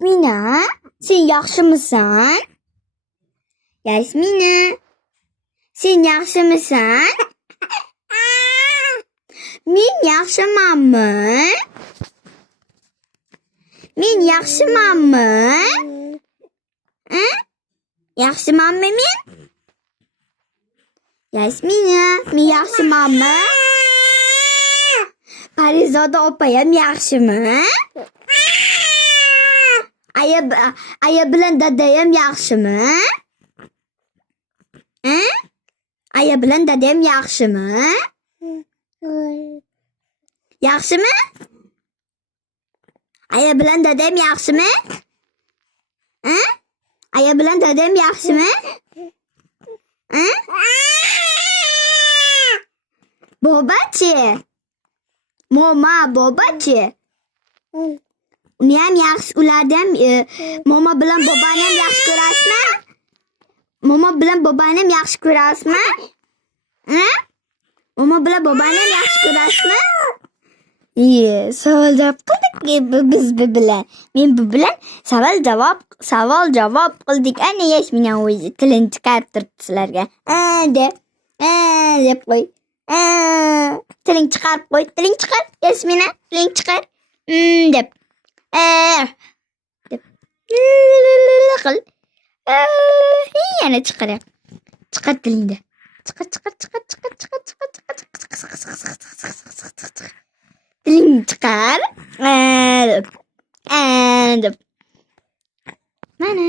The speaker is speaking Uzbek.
Yasmina, sen yaxshimisan? Yasmina, sen yaxshimisan? Men yaxshimanmi? Men yaxshimanmi? Yaxshimanmi men? Yasmina, men yaxshimanmi? Parizoda opayam yaxshimi? Aya bilan dadayam yaxshimi? Aya bilan dadayam yaxshimi? Yaxshimi? Aya bilan dadayam yaxshimi? Aya bilan dadayam yaxshimi? Bobachi? Moma, bobachi? Uni ham yaxshi, ularni ham mama bilan bobani ham yaxshi ko'rasizmi? Mama bilan bobani ham yaxshi ko'rasizmi? Mama bilan bobani ham yaxshi ko'rasizmi? Savol javob qildik biz bu bilan. Men bu bilan savol javob qildik. Ana Yasmina o'zi tilini chiqarib turibdi sizlarga. Deb qo'y. Tiling chiqarib qo'y. Tiling chiqar. Yasmina, tiling chiqar. Deb. Deb. Qil. Yana chiqar. Chiqar tilingni. Chiqar. Tilingni chiqar. Deb. Mana